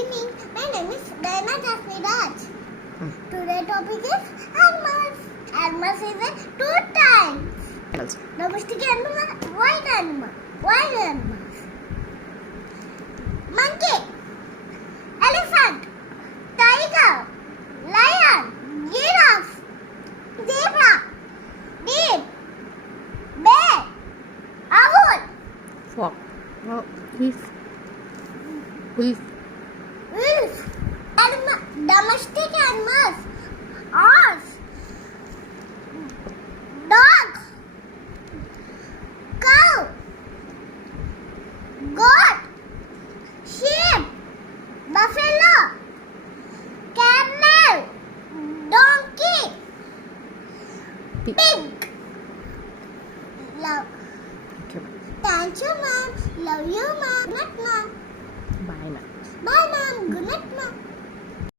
evening. My name is Diana Jasmine Raj. Today's topic is animals. Animals is a two times. Domestic animal, wild animal. Wild animals. Monkey, elephant, tiger, lion, giraffe, zebra, deer, bear, owl. Fox. Oh, wolf. Wolf. Domestic animals. Horse. Dog. Cow. Goat. Sheep. Buffalo. Camel. Donkey. Pig. Love. Okay. Thank you, ma'am. Love you, ma'am. Not